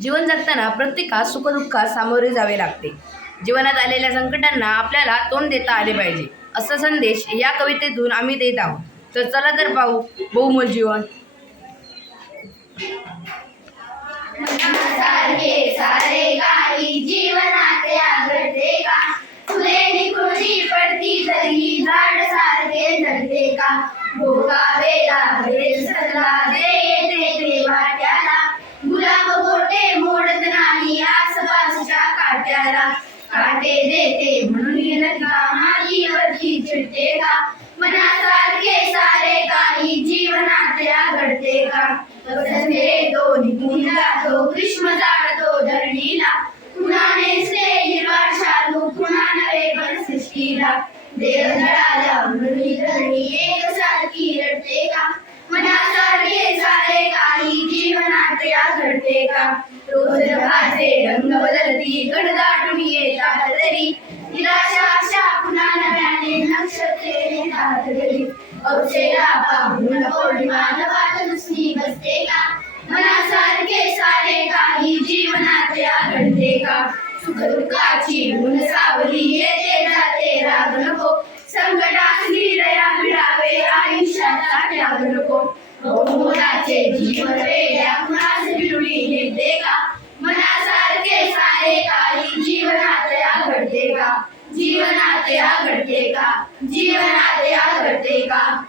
जीवन जगताना प्रत्येकास सुखदुःखास सामोरे जावे लागते. जीवनात आलेल्या संकटांना आपल्याला तोंड देता आले पाहिजे. असा संदेश या कवितेतून आम्ही देत आहोत. तर चला तर पाहू बहुमोल जीवन. पडती खाते देते म्हणून माझी वरची चिडते का? मनासारखे सारे काही जीवनात घडते का? वसंते तो निघून जातो ग्रीष्म जाळतो धरणीला. हिरवा शालू नवे पण सृष्टीला. देव जळाला धरणी एक सारखी रडते का? मनासारखे सारे काही जीवनात या घडते का? रोज रंगाचे रंग बदलती गडदाट येतात घरी पाहून पौर्णिमा नवात नुसती बसते का? मनासारखे सारे काही जीवनात या घडते का? सुख दुःखाची ऊन सावली येते जाते राग नको. संकटात दया मिळावे आयुष्याचा त्याग नको. बहुमोलाचे जीवन वेड्या कुणास मिळवली घेते का? मनासारखे सारे काही जीवनात या घडते का? जीवनात या घडते का? जीवनात या घडते का?